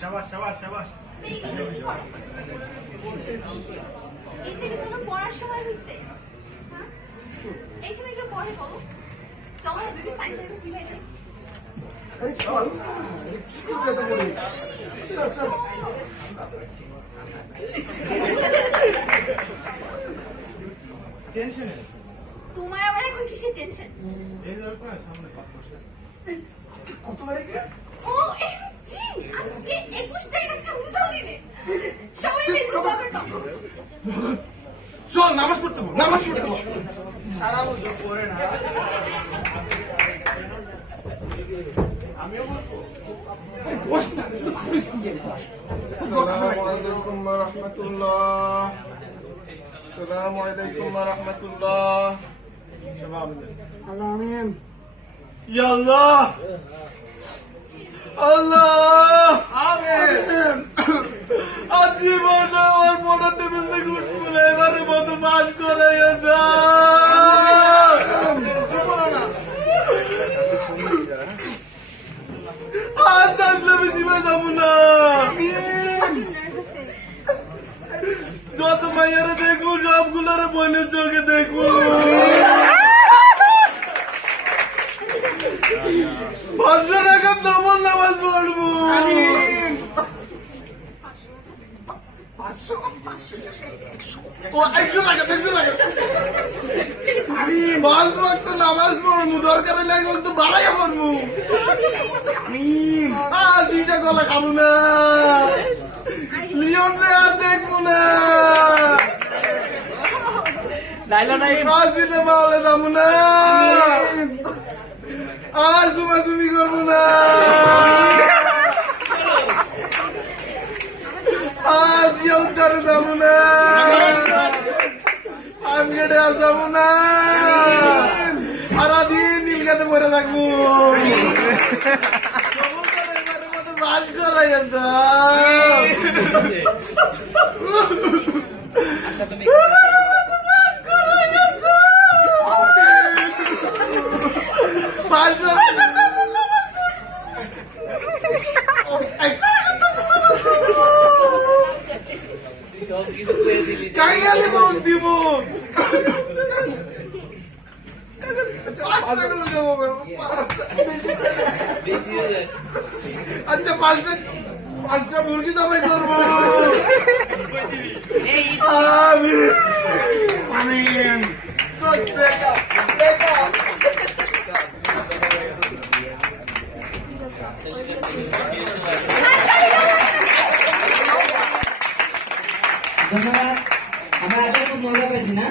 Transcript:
শাবাশ শাবাশ শাবাশ। এটা কি কোনো পড়ার সময় হইছে? হ্যাঁ? এই সময় কেউ পড়ে বলো? চলো না বেবি সাইন করে চিলাই যাই। টেনশনে তোমার আবার এখন কিসের টেনশন? এই দরকার সামনে পাস করছে। আজকে কত তারিখ? ও জি আজকে 21 তারিখ, আজকে উল্টাও দিনে। সবাই মিলে বাবার তো। চল নামাজ পড়তে বল, নামাজ পড়তে বল। সারা বছর পড়ে না। আমিও বলবো। বস না, তুই পুলিশ দিয়ে বস। আসসালামু আলাইকুম ওয়া রাহমাতুল্লাহ। আসসালামু আলাইকুম ওয়া রাহমাতুল্লাহ। আমিন। ইয়া আল্লাহ, আল্লাহ আমিন। আজীবন আমার পড়ার টেবিল থেকে উঠবো এবারে মতো পাস করে আজ আসলে আমি জীবনে যাবো না। যত মাইয়ারে দেখবো সবগুলোর বোনের চোখে দেখবো। 500 টাকা ডবল নামাজ পড়বো। ও 100 টাকা 100 টাকা আমি 5 ওয়াক্ত নামাজ পড়বো, দরকার হলে এক ওয়াক্ত বাড়াইয়া পড়বো। আর 2টা গলা খাবো না, লিওন রে আর দেখবো না, সিনেমা হলে যাবো না, আর জুমাজুমি করবো না, আর জিয়াউটারে যাবো না, আমগেটে আর যাবো না, সারাদিন নীলগাতে পরে থাকবো। বাস করাই কাইয়ালি বল দিব। আচ্ছা 5টা মুরগি দাবাই করবো। আমিন। ধন্যবাদ। আমরা আসলে খুব মজা পেয়েছি না?